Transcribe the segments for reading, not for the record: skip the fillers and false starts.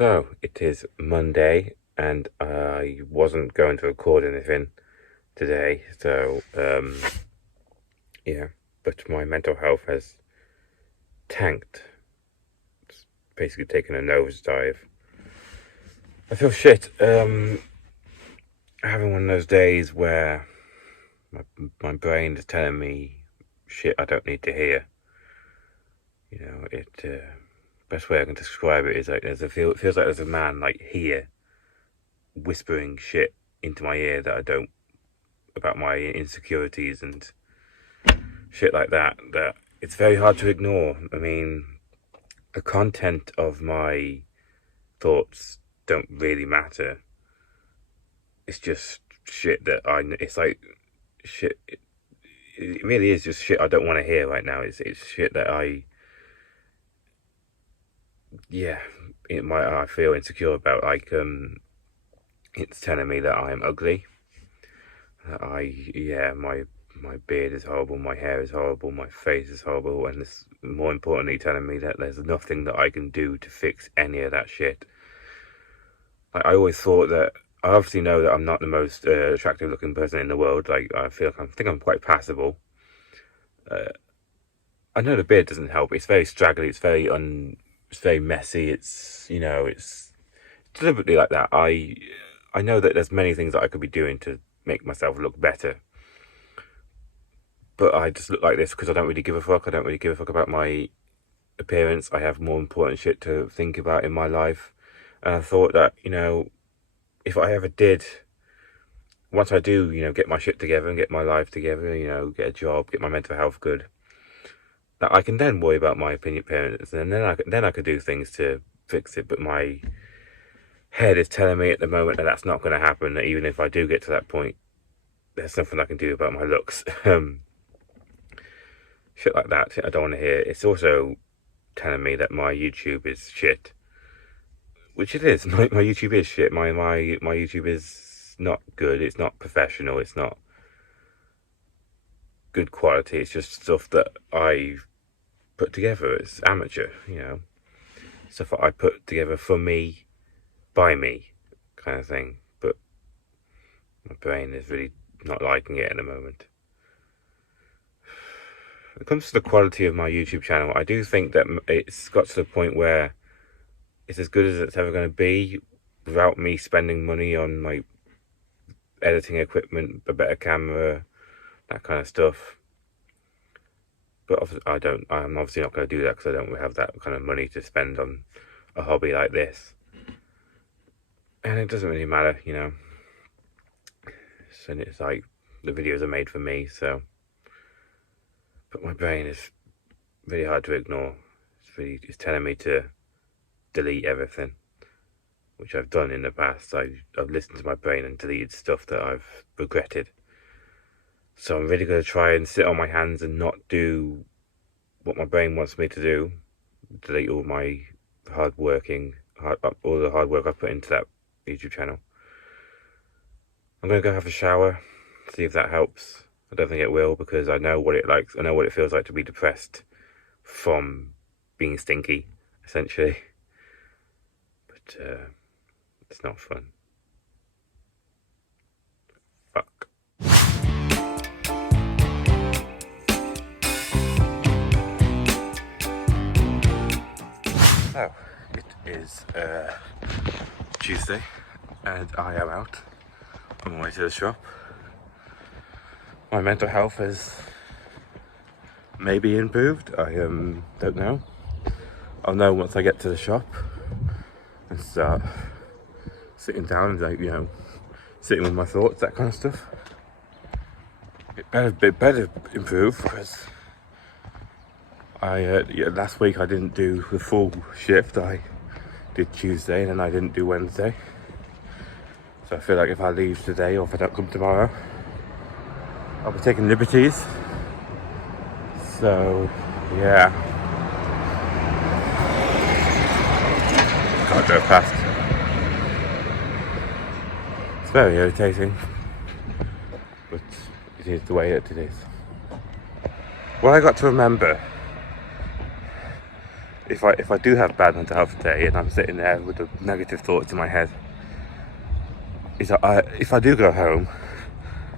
So, it is Monday, and I wasn't going to record anything today, so, yeah, but my mental health has tanked. It's basically taken a nosedive. I feel shit, having one of those days where my brain is telling me shit I don't need to hear. Best way I can describe it is like it feels like there's a man like here whispering shit into my ear that I don't, about my insecurities and shit like that it's very hard to ignore. I mean, the content of my thoughts don't really matter. It's just shit that it's like shit. It really is just shit I don't want to hear right now. It's shit that I feel insecure about. Like it's telling me that I am ugly. That my beard is horrible, my hair is horrible, my face is horrible, and it's more importantly telling me that there's nothing that I can do to fix any of that shit. I always thought that, I obviously know that I'm not the most attractive looking person in the world. Like, I think I'm quite passable. I know the beard doesn't help. It's very straggly. It's very messy. It's deliberately like that. I know that there's many things that I could be doing to make myself look better. But I just look like this because I don't really give a fuck. I don't really give a fuck about my appearance. I have more important shit to think about in my life. And I thought that, if I ever did, once I do, get my shit together and get my life together, get a job, get my mental health good, that I can then worry about my appearance. And then I could do things to fix it. But my head is telling me at the moment that that's not going to happen. That even if I do get to that point, there's nothing I can do about my looks. Shit like that, I don't want to hear. It's also telling me that my YouTube is shit, which it is. My YouTube is shit. My YouTube is not good. It's not professional. It's not good quality. It's just stuff that I put together. It's amateur, stuff that I put together for me, by me, kind of thing. But my brain is really not liking it at the moment. When it comes to the quality of my YouTube channel, I do think that it's got to the point where it's as good as it's ever going to be without me spending money on like editing equipment, a better camera, that kind of stuff. But I'm obviously not going to do that because I don't have that kind of money to spend on a hobby like this. And it doesn't really matter, So it's like the videos are made for me, so. But my brain is really hard to ignore. It's telling me to delete everything, which I've done in the past. I've listened to my brain and deleted stuff that I've regretted. So I'm really going to try and sit on my hands and not do what my brain wants me to do. Delete all my all the hard work I put into that YouTube channel. I'm going to go have a shower, see if that helps. I don't think it will, because I know what it feels like to be depressed from being stinky, essentially. But it's not fun. Fuck. So, it is Tuesday, and I am out on my way to the shop. My mental health has maybe improved. I don't know. I'll know once I get to the shop and start sitting down and sitting with my thoughts, that kind of stuff. It better improve, because last week I didn't do the full shift. I did Tuesday and then I didn't do Wednesday. So I feel like if I leave today or if I don't come tomorrow, I'll be taking liberties. So, yeah. Can't go past. It's very irritating, but it is the way that it is. What I got to remember if I do have bad mental health today and I'm sitting there with the negative thoughts in my head, is that if I do go home,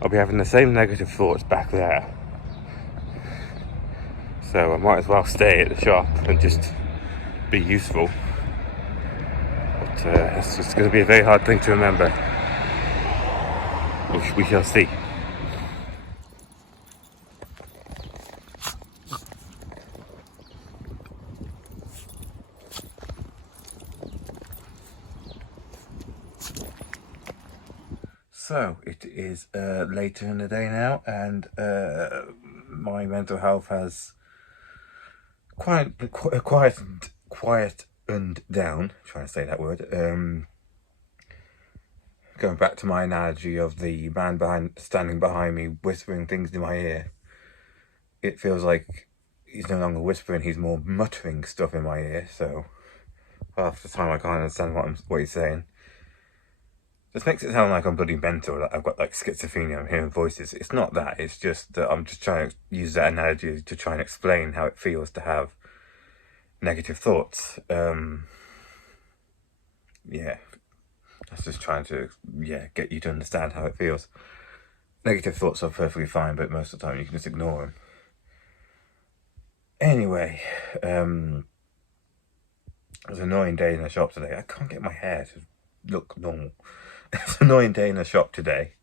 I'll be having the same negative thoughts back there. So I might as well stay at the shop and just be useful. But it's just going to be a very hard thing to remember. Which we shall see. So it is later in the day now, and my mental health has quietened down. Trying to say that word. Going back to my analogy of the man standing behind me whispering things in my ear, it feels like he's no longer whispering; he's more muttering stuff in my ear. So half the time I can't understand what he's saying. This makes it sound like I'm bloody mental, like I've got like schizophrenia, I'm hearing voices. It's not that, it's just that I'm just trying to use that analogy to try and explain how it feels to have negative thoughts. Yeah, that's just trying to, get you to understand how it feels. Negative thoughts are perfectly fine, but most of the time you can just ignore them. Anyway, it was an annoying day in the shop today. I can't get my hair to look normal. It's an annoying day in the shop today.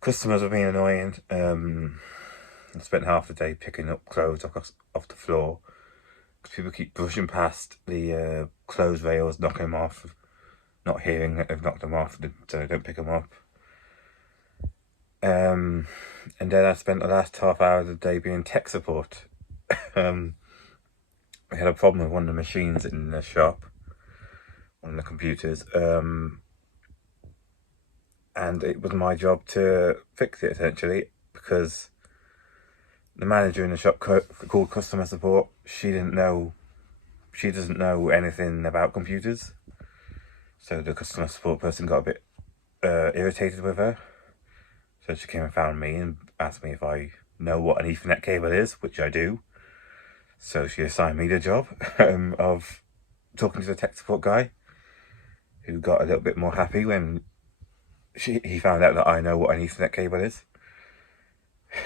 Customers have been annoying. I spent half the day picking up clothes off the floor. Because people keep brushing past the clothes rails, knocking them off. Not hearing that they've knocked them off, so they don't pick them up. And then I spent the last half hour of the day being tech support. We had a problem with one of the machines in the shop. One of the computers. And it was my job to fix it, essentially, because the manager in the shop called customer support. She doesn't know anything about computers. So the customer support person got a bit irritated with her. So she came and found me and asked me if I know what an Ethernet cable is, which I do. So she assigned me the job of talking to the tech support guy, who got a little bit more happy when he found out that I know what an Ethernet cable is,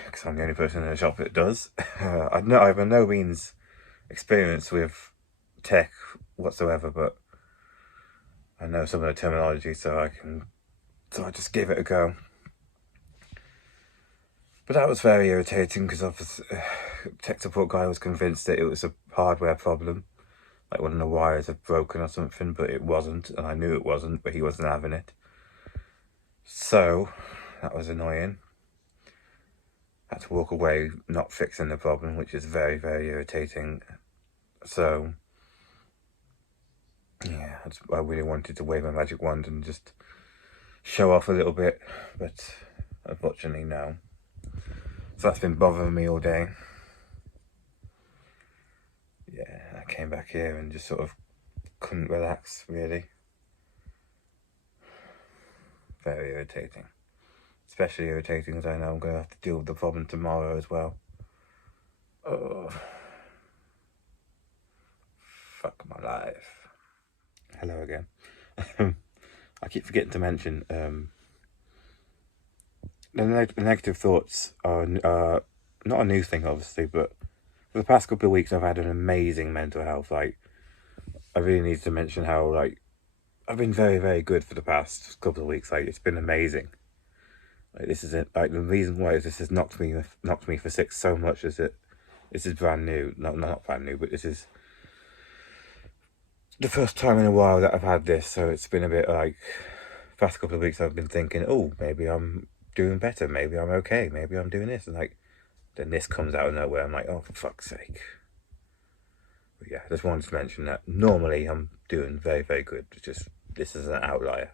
because I'm the only person in the shop that does. I have no means experience with tech whatsoever, but I know some of the terminology, so I just gave it a go. But that was very irritating because the tech support guy was convinced that it was a hardware problem, like one of the wires had broken or something, but it wasn't, and I knew it wasn't, but he wasn't having it. So that was annoying. Had to walk away not fixing the problem, which is very, very irritating. So yeah, I really wanted to wave my magic wand and just show off a little bit, but unfortunately no. So that's been bothering me all day. Yeah, I came back here and just sort of couldn't relax, really. Very irritating. Especially irritating as I know I'm going to have to deal with the problem tomorrow as well. Oh, fuck my life. Hello again. I keep forgetting to mention the negative thoughts are not a new thing, obviously, but for the past couple of weeks I've had an amazing mental health. Like, I really need to mention how, like, I've been very, very good for the past couple of weeks. Like, it's been amazing. Like, this is it. Like, the reason why this has knocked me for six so much is that this is brand new. Not brand new, but this is the first time in a while that I've had this. So it's been a bit like, the past couple of weeks I've been thinking, oh, maybe I'm doing better. Maybe I'm okay. Maybe I'm doing this. And like, then this comes out of nowhere. I'm like, oh, for fuck's sake. But yeah, I just wanted to mention that normally I'm doing very, very good. It's just, this is an outlier.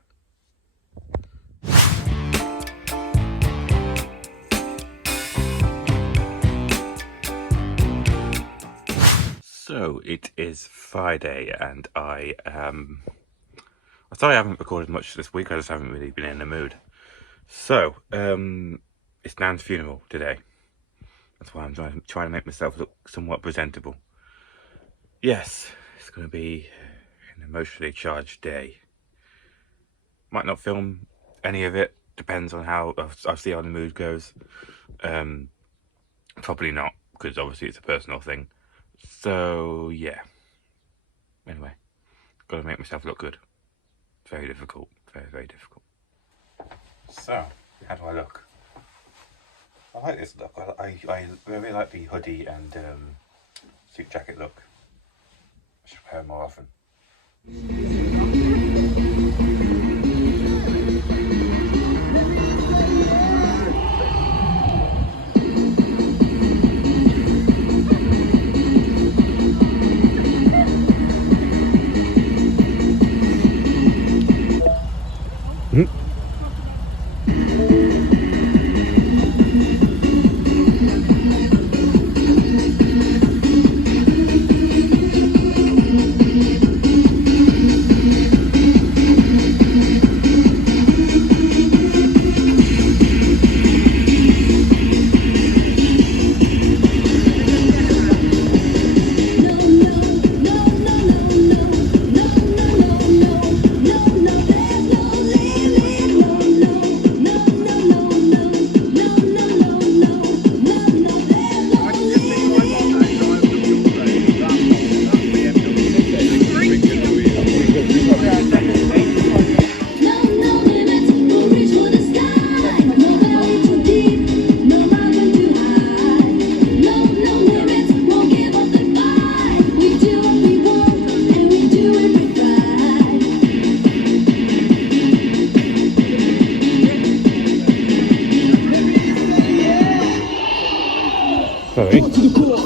So it is Friday, and I'm sorry I haven't recorded much this week. I just haven't really been in the mood. So it's Nan's funeral today. That's why I'm trying to make myself look somewhat presentable. Yes, it's going to be an emotionally charged day. Might not film any of it, depends on how I'll see how the mood goes. Probably not, because obviously it's a personal thing. So yeah. Anyway, got to make myself look good. Very difficult, very, very difficult. So, how do I look? I like this look. I really like the hoodie and suit jacket look. I should wear it more often.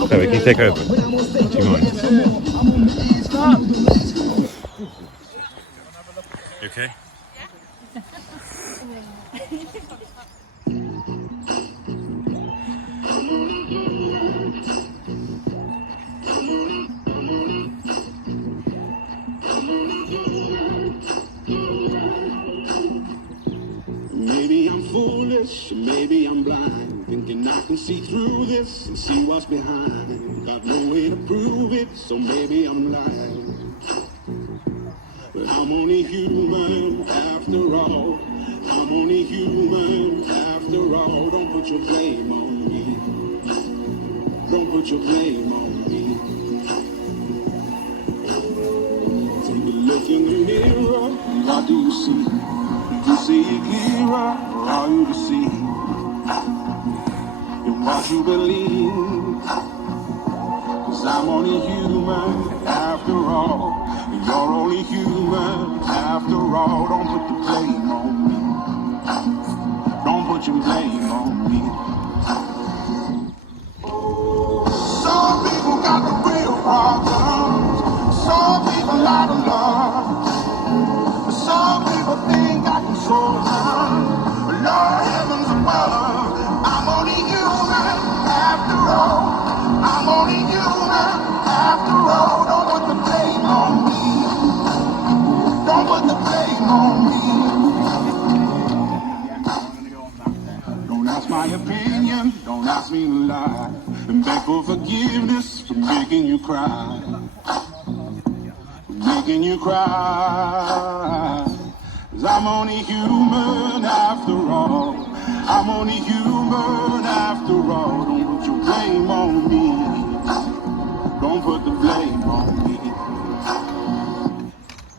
Chloe, can you take over? Do you mind? You okay? Maybe I'm foolish, maybe I'm blind, thinking I can see through this and see what's behind. Got no way to prove it, so maybe I'm lying. But I'm only human after all. I'm only human after all. Don't put your blame on me. Don't put your blame on me. Take a look in the mirror, what do you see? You see it clearer, or are you deceived in what you believe? 'Cause I'm only human after all, and you're only human after all. Don't put the blame on me. Don't put your blame on me. Some people got the real problems. Some people out of love. Some people think I can solve them. Lord heavens above, I'm only human after all. I'm only human after all. Don't put the blame on me. Don't put the blame on me. Don't ask my opinion, don't ask me to lie, and beg for forgiveness for making you cry. Making you cry. 'Cause I'm only human after all. I'm only human after all. Don't put your blame on me. Don't put the blame on me.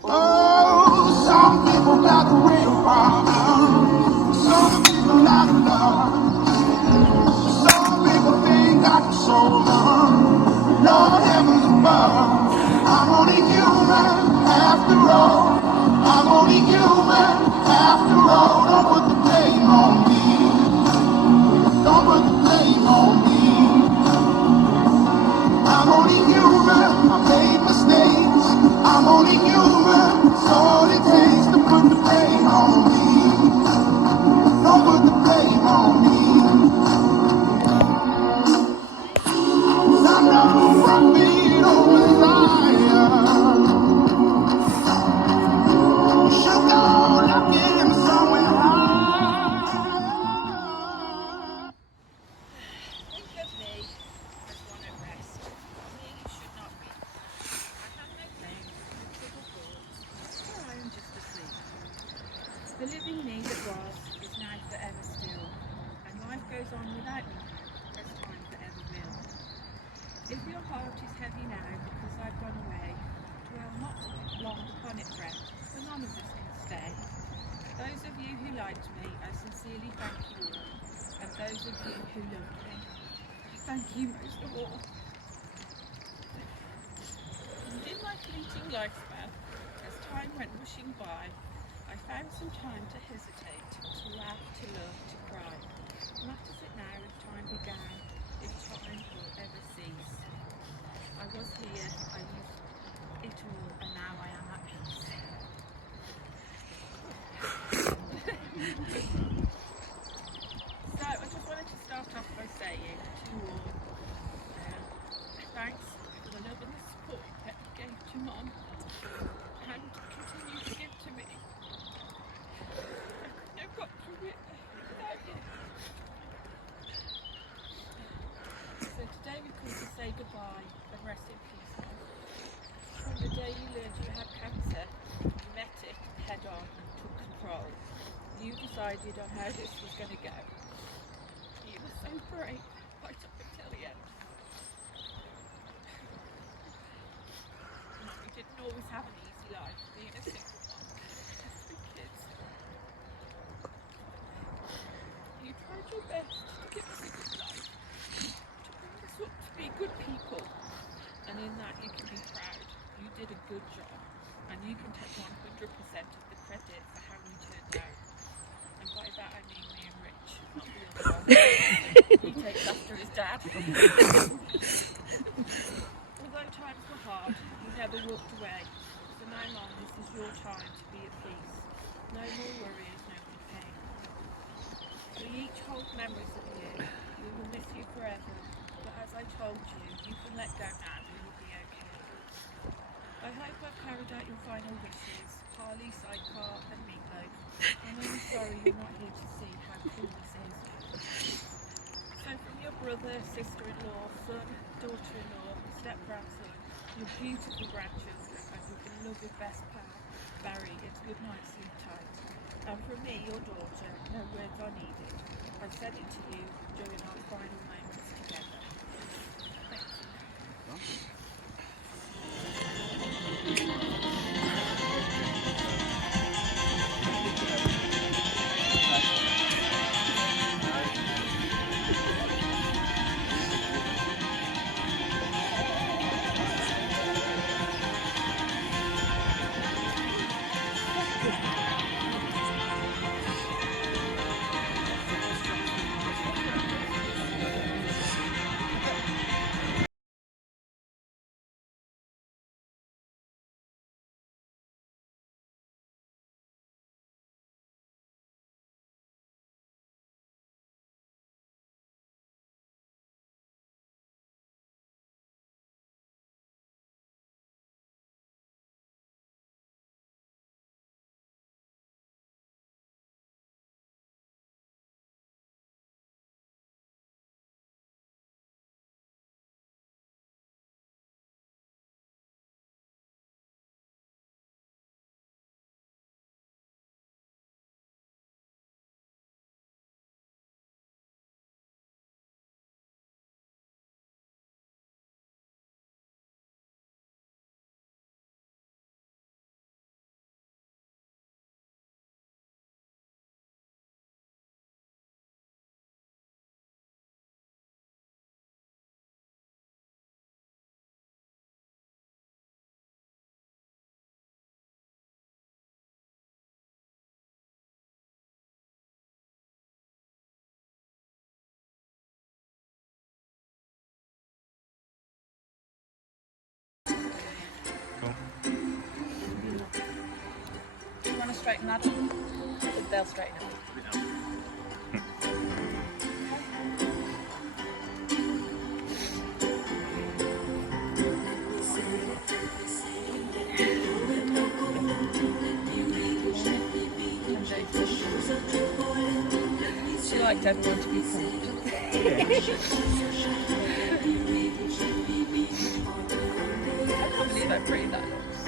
Oh, some people got the real problems. Some people not love. Some people think I can solve them. Lord heavens above, I'm only human after all. I'm only human after all. Don't put the blame on me. Don't put the blame on me. I'm only human. I made mistakes. I'm only human. It's all it takes to put the blame on me. Don't put the blame on me. 'Cause I know from being over desire. You should go looking somewhere high. heavy now because I've gone away. Dwell not long upon it, friend, for none of us can stay. Those of you who liked me, I sincerely thank you all. And those of you who loved me, thank you most of all. And in my fleeting lifespan, as time went rushing by, I found some time to hesitate, to laugh, to love, to cry. Matters it now if time began, if time will ever cease. I was here, I used it all, and now I am at peace. So I just wanted to start off by saying to you all, thanks for the love and the support that you gave to Mum and continue to give to me. I couldn't have got through it without you. So today we come to say goodbye and rest in peace, Mum. From the day you learned you had cancer, you met it head on and took control. You decided on how this was going to go. You were so brave right up until the end. You didn't always have an easy life, being a single mom, just with kids. You tried your best to give us a good life, to bring us up to be good people, and in that you can be proud. You did a good job, and you can take 100% of the credit for how we turned out. And by that I mean me and Rich, not the other one. He takes after his dad. Although times were hard, you never walked away. So now, Mum, this is your time to be at peace. No more worries, no more pain. We each hold memories of you. We will miss you forever. But as I told you, you can let go now. We will be okay. I hope I've carried out your final wishes. Harley, sidecar, and meatloaf. I'm only sorry you're not here to see how cool this is. So from your brother, sister-in-law, son, daughter-in-law, step-grandson, your beautiful grandchildren, and your beloved best pal, Barry, it's good night, sleep tight. And from me, your daughter, no words are needed. I said it to you during our final moments together. Thank you. Do you want to straighten that up? They'll straighten it up. She liked everyone to be proud. I can't believe how pretty that looks.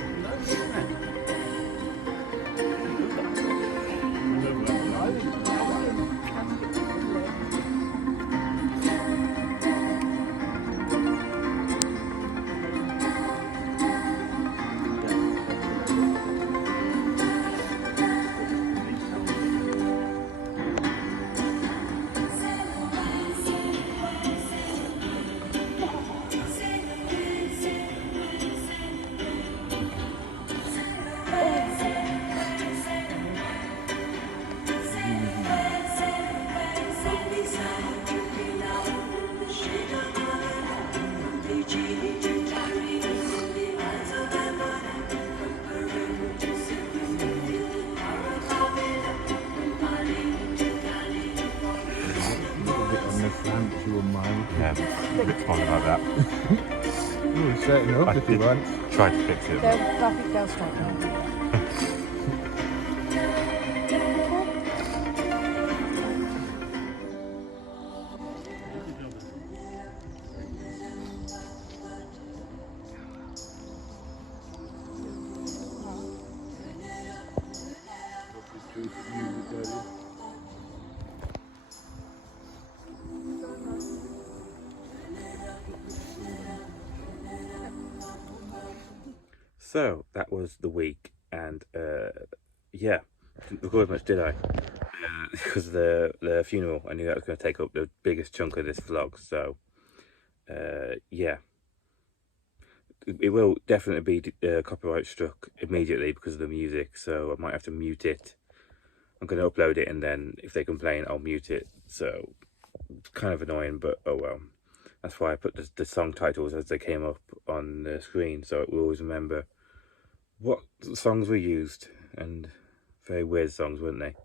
rant, you wouldn't mind. Yeah, a bit fun like that. Ooh, setting up I if you did want. try to fix it. I think they'll strike now. So that was the week, and yeah, didn't record much, did I? Because the funeral, I knew that was going to take up the biggest chunk of this vlog. So yeah, it will definitely be copyright struck immediately because of the music. So I might have to mute it. I'm going to upload it, and then if they complain, I'll mute it. So it's kind of annoying, but oh well. That's why I put the song titles as they came up on the screen, so we'll always remember what songs were used. And very weird songs, weren't they?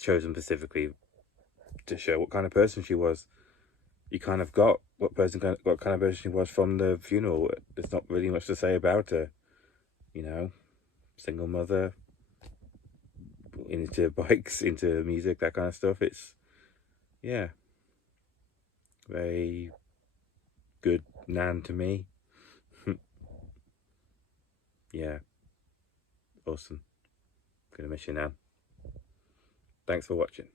Chosen specifically to show what kind of person she was. You kind of got what kind of person she was from the funeral. There's not really much to say about her, you know. Single mother, into bikes, into music, that kind of stuff. It's, yeah, very good nan to me. Yeah, awesome. Gonna miss you, Nan. Thanks for watching.